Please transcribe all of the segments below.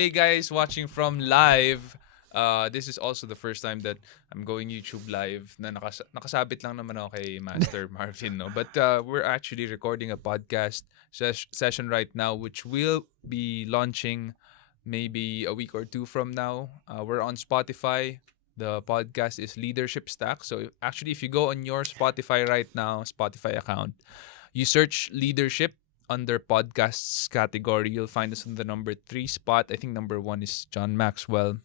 hey guys, watching from live. This is also the first time that I'm going YouTube live na nakasabit lang naman ako kay Master Marvin, no? But we're actually recording a podcast session right now, which will be launching maybe a week or two from now. We're on Spotify. The podcast is Leadership Stack. So actually, if you go on your Spotify right now, Spotify account, you search Leadership under podcasts category. You'll find us on the number 3 spot. I think number 1 is John Maxwell.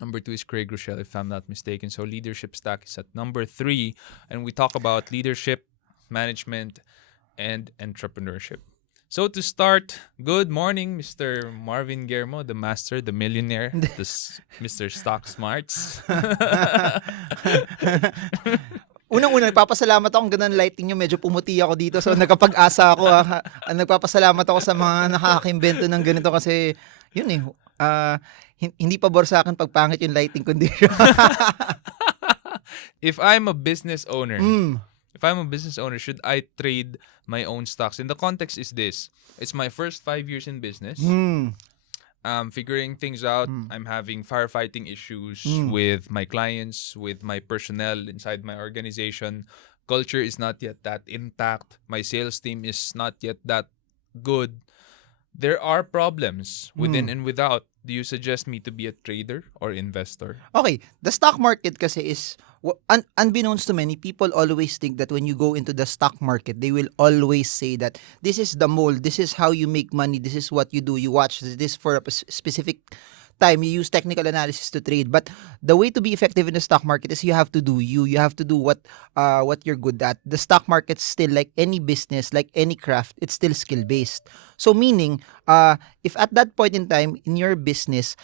Number 2 is Craig Rochelle, if I'm not mistaken. So Leadership Stack is at number 3. And we talk about leadership, management, and entrepreneurship. So to start, good morning, Mr. Marvin Guillermo, the master, the millionaire, Mr. Stock Smarts. Unang-una, nagpapasalamat ako. Ang ganda ng lighting nyo. Medyo pumuti ako dito. So, nagkapag-asa ako. Nagpapasalamat ako sa mga nakakakimbento ng ganito kasi, yun eh. Hindi pabor sa akin pagpangit yung lighting condition. If I'm a business owner, should I trade my own stocks? And the context is this. It's my first 5 years in business. Figuring things out. I'm having firefighting issues with my clients, with my personnel inside my organization. Culture is not yet that intact. My sales team is not yet that good. There are problems within and without. Do you suggest me to be a trader or investor? Okay, the stock market kasi is, unbeknownst to many, people always think that when you go into the stock market, they will always say that this is the mold, this is how you make money, this is what you do, you watch this for a specific time, you use technical analysis to trade. But the way to be effective in the stock market is you have to do you have to do what you're good at. The stock market's still like any business, like any craft, it's still skill based. So meaning, if at that point in time in your business,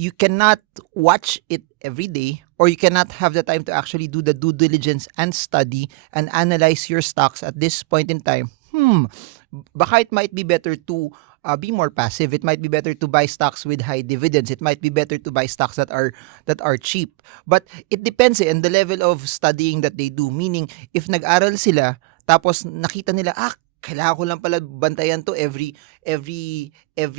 you cannot watch it every day, or you cannot have the time to actually do the due diligence and study and analyze your stocks at this point in time, baka it might be better to be more passive. It might be better to buy stocks with high dividends. It might be better to buy stocks that are cheap. But it depends on the level of studying that they do. Meaning, if nag-aral sila, tapos nakita nila, kailangan ko lang pala bantayan to every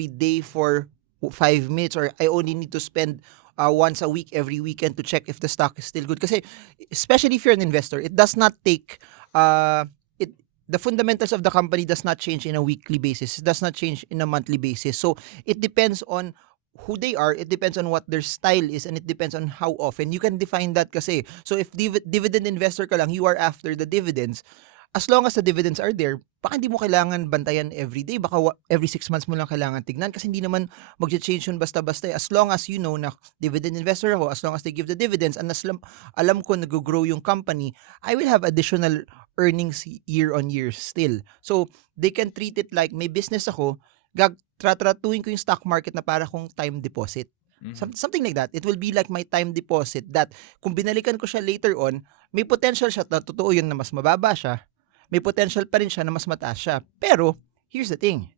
day for 5 minutes, or I only need to spend once a week every weekend to check if the stock is still good. Kasi especially if you're an investor, it does not take the fundamentals of the company does not change in a weekly basis. It does not change in a monthly basis. So it depends on who they are, it depends on what their style is, and it depends on how often. You can define that kasi. So if dividend investor ka lang, you are after the dividends. As long as the dividends are there, baka hindi mo kailangan bantayan every day. Baka every 6 months mo lang kailangan tignan kasi hindi naman mag-change yun basta-basta. As long as you know na dividend investor ako, as long as they give the dividends, and as alam ko nag-grow yung company, I will have additional earnings year on year still. So, they can treat it like may business ako, tratratuhin ko yung stock market na para kung time deposit. Something like that. It will be like my time deposit that kung binalikan ko siya later on, may potential siya na totoo yun na mas mababa siya. May potential pa rin siya na mas mataas siya. Pero, here's the thing.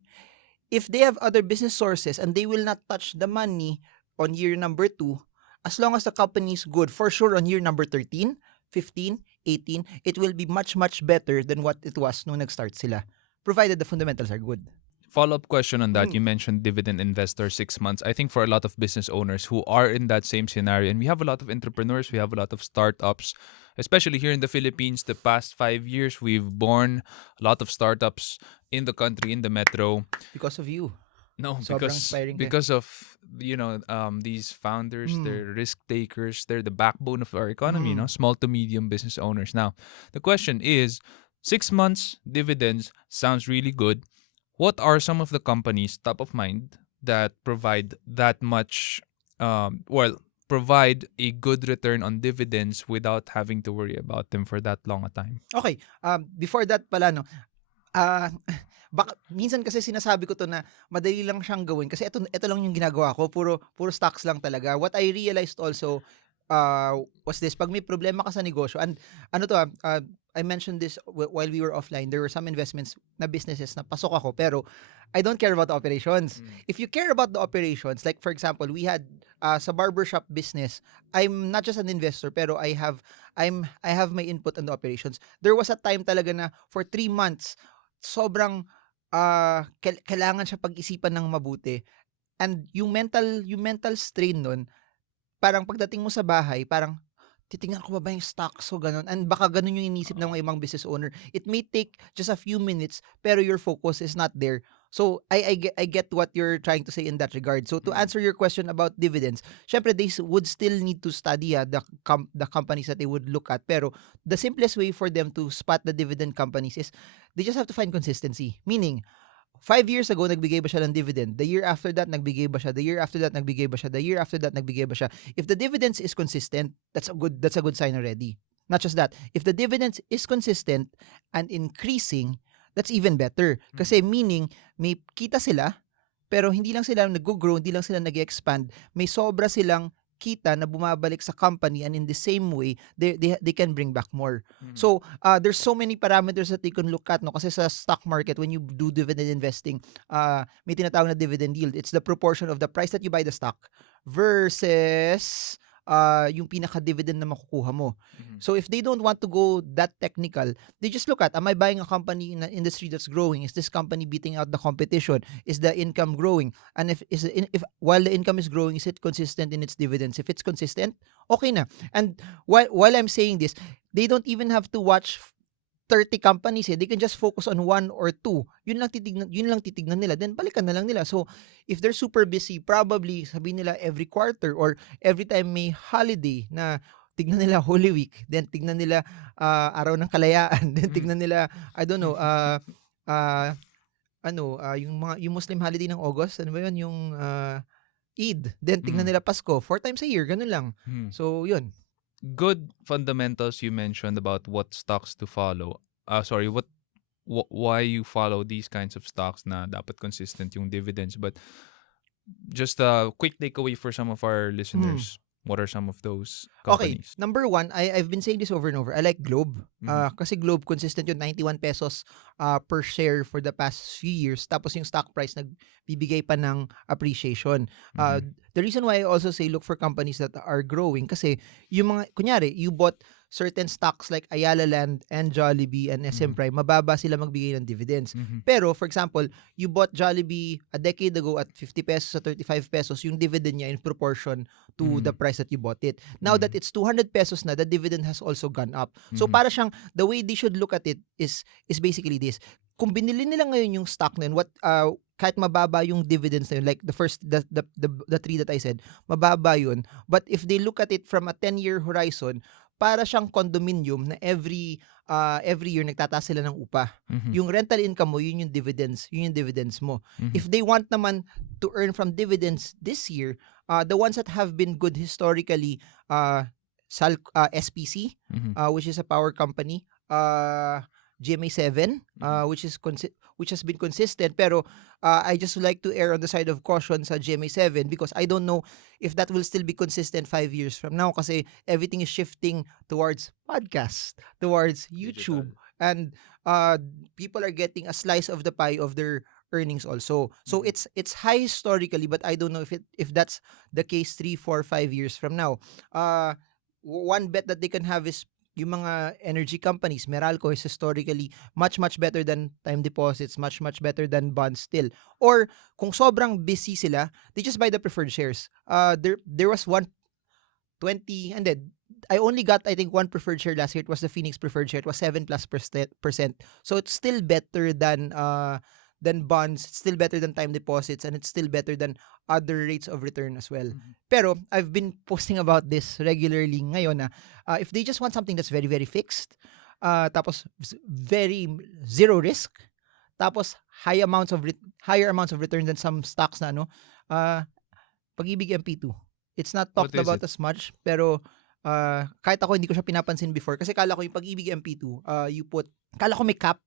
If they have other business sources and they will not touch the money on year number 2, as long as the company is good, for sure on year number 13, 15, 18, it will be much, much better than what it was nung nag-start sila, provided the fundamentals are good. Follow-up question on that. You mentioned dividend investor 6 months. I think for a lot of business owners who are in that same scenario, and we have a lot of entrepreneurs, we have a lot of startups, especially here in the Philippines, the past 5 years, we've born a lot of startups in the country, in the metro. Because of you. No, Sobrang inspiring because of these founders, they're risk takers, they're the backbone of our economy, small to medium business owners. Now, the question is, 6 months dividends sounds really good. What are some of the companies top of mind that provide that much, provide a good return on dividends without having to worry about them for that long a time? Okay, before that pala, minsan kasi sinasabi ko to na madali lang siyang gawin kasi ito lang yung ginagawa ko, puro stocks lang talaga. What I realized also was this, pag may problema ka sa negosyo, and I mentioned this while we were offline, there were some investments na businesses na pasok ako pero I don't care about the operations. If you care about the operations, like for example, we had sa barbershop business, I'm not just an investor pero I have my input on the operations. There was a time talaga na for 3 months sobrang kailangan siya pag-isipan ng mabuti. And yung mental strain nun, parang pagdating mo sa bahay, parang titingnan ko ba yung stocks o ganun. And baka ganun yung inisip ng mga ibang business owner. It may take just a few minutes, pero your focus is not there. So, I get what you're trying to say in that regard. So, to answer your question about dividends, syempre, they would still need to study the companies that they would look at. Pero, the simplest way for them to spot the dividend companies is they just have to find consistency. Meaning, 5 years ago, nagbigay ba siya ng dividend? The year after that, nagbigay ba siya? The year after that, nagbigay ba siya? The year after that, nagbigay ba siya? If the dividends is consistent, that's a good sign already. Not just that. If the dividends is consistent and increasing, that's even better. Kasi meaning, may kita sila, pero hindi lang sila nag-grow, hindi lang sila nag-expand. May sobra silang kita na bumabalik sa company, and in the same way, they can bring back more. So, there's so many parameters that they can look at, no? Kasi sa stock market, when you do dividend investing, may tinatawag na dividend yield. It's the proportion of the price that you buy the stock versus yung pinaka-dividend na makukuha mo. So, if they don't want to go that technical, they just look at, am I buying a company in an industry that's growing? Is this company beating out the competition? Is the income growing? And if while the income is growing, is it consistent in its dividends? If it's consistent, okay na. And while I'm saying this, they don't even have to watch 30 companies. They can just focus on one or two. Yun lang titignan nila. Then balikan na lang nila. So, if they're super busy, probably sabihin nila every quarter or every time may holiday na tignan nila Holy Week, then tignan nila Araw ng Kalayaan, then tignan nila, I don't know, yung Muslim holiday ng August, ano ba yun? Yung Eid. Then tignan nila Pasko. 4 times a year, ganun lang. So, yun. Good fundamentals you mentioned about what stocks to follow. Why you follow these kinds of stocks na dapat consistent yung dividends. But just a quick takeaway for some of our listeners. What are some of those companies? Okay, number one, I've been saying this over and over. I like Globe. Kasi Globe, consistent yun, 91 pesos per share for the past few years. Tapos yung stock price nagbibigay pa ng appreciation. The reason why I also say look for companies that are growing, kasi yung mga, kunyari, you bought certain stocks like Ayala Land and Jollibee and SM Prime, mababa sila magbigay ng dividends. Pero, for example, you bought Jollibee a decade ago at 50 pesos, at 35 pesos, yung dividend niya in proportion to the price that you bought it. Now that it's 200 pesos na, the dividend has also gone up. So, para siyang, the way they should look at it is basically this. Kung binili nila ngayon yung stock na yun, kahit mababa yung dividends na yun, like the three that I said, mababa yun. But if they look at it from a 10-year horizon, para siyang condominium na every year nagtataas sila ng upa. Yung rental income mo, yun yung dividends mo. If they want naman to earn from dividends this year, the ones that have been good historically, SPC, which is a power company, GMA7, which has been consistent, pero I just like to err on the side of caution sa GMA7 because I don't know if that will still be consistent 5 years from now, kasi everything is shifting towards podcast, towards YouTube, and people are getting a slice of the pie of their earnings also. So it's high historically, but I don't know if that's the case 3, 4, 5 years from now. One bet that they can have is yung mga energy companies. Meralco is historically much better than time deposits, much better than bonds still. Or kung sobrang busy sila, they just buy the preferred shares. There was 120, and then I only got, I think, one preferred share last year. It was the Phoenix preferred share. It was 7+%. So it's still better than bonds, it's still better than time deposits, and it's still better than other rates of return as well. Pero I've been posting about this regularly ngayon na if they just want something that's very, very fixed, tapos very zero risk, tapos higher amounts of return than some stocks na Pag-ibig MP2. It's not talked about as much, pero kahit ako hindi ko siya pinapansin before kasi kala ko yung Pag-ibig MP2, kala ko may cap.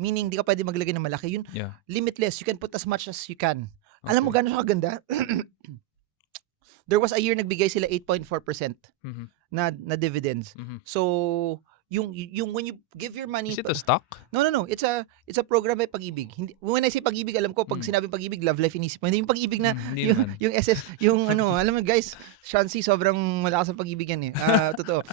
Meaning, di ka pwede maglagay ng malaki. Yun, limitless. You can put as much as you can. Okay. Alam mo gano'n siya kaganda? There was a year nagbigay sila 8.4% na dividends. So, yung when you give your money... Is it a stock? No. It's a program by Pag-ibig. When I say Pag-ibig, alam ko, pag sinabing Pag-ibig, love life, inisip mo. Hindi yung Pag-ibig na, yung SS, yung alam mo guys, Shansi, sobrang malakas sa Pag-ibig yan totoo.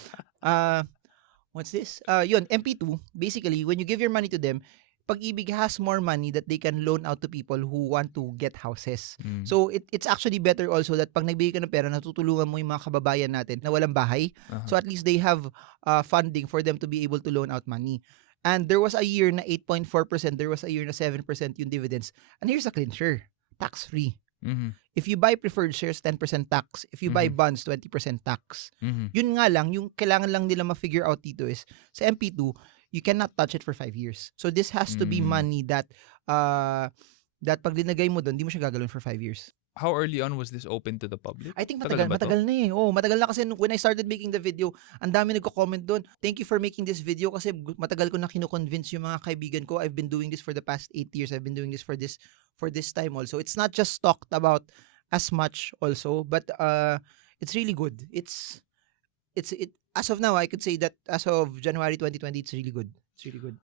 What's this? Yun, MP2, basically, when you give your money to them, Pag-ibig has more money that they can loan out to people who want to get houses. Mm. So it's actually better also that pag nagbigay ka ng pera, natutulungan mo yung mga kababayan natin na walang bahay. Uh-huh. So at least they have funding for them to be able to loan out money. And there was a year na 8.4%, there was a year na 7% yung dividends. And here's a clincher, tax-free. Mhm. If you buy preferred shares, 10% tax. If you buy bonds, 20% tax. Mhm. Yun nga lang, yung kailangan lang nila ma-figure out dito is, sa MP2, you cannot touch it for 5 years. So this has to be money that pag linagay mo doon, di mo siya gagalawin for 5 years. How early on was this open to the public? I think Tagal na ba to? matagal na eh. Oh, matagal na kasi when I started making the video, ang dami nagko-comment doon. Thank you for making this video kasi matagal ko na kino-convince yung mga kaibigan ko. I've been doing this for the past 8 years. I've been doing this for this time also. It's not just talked about as much also, but it's really good. It as of now, I could say that as of January 2020, it's really good. It's really good.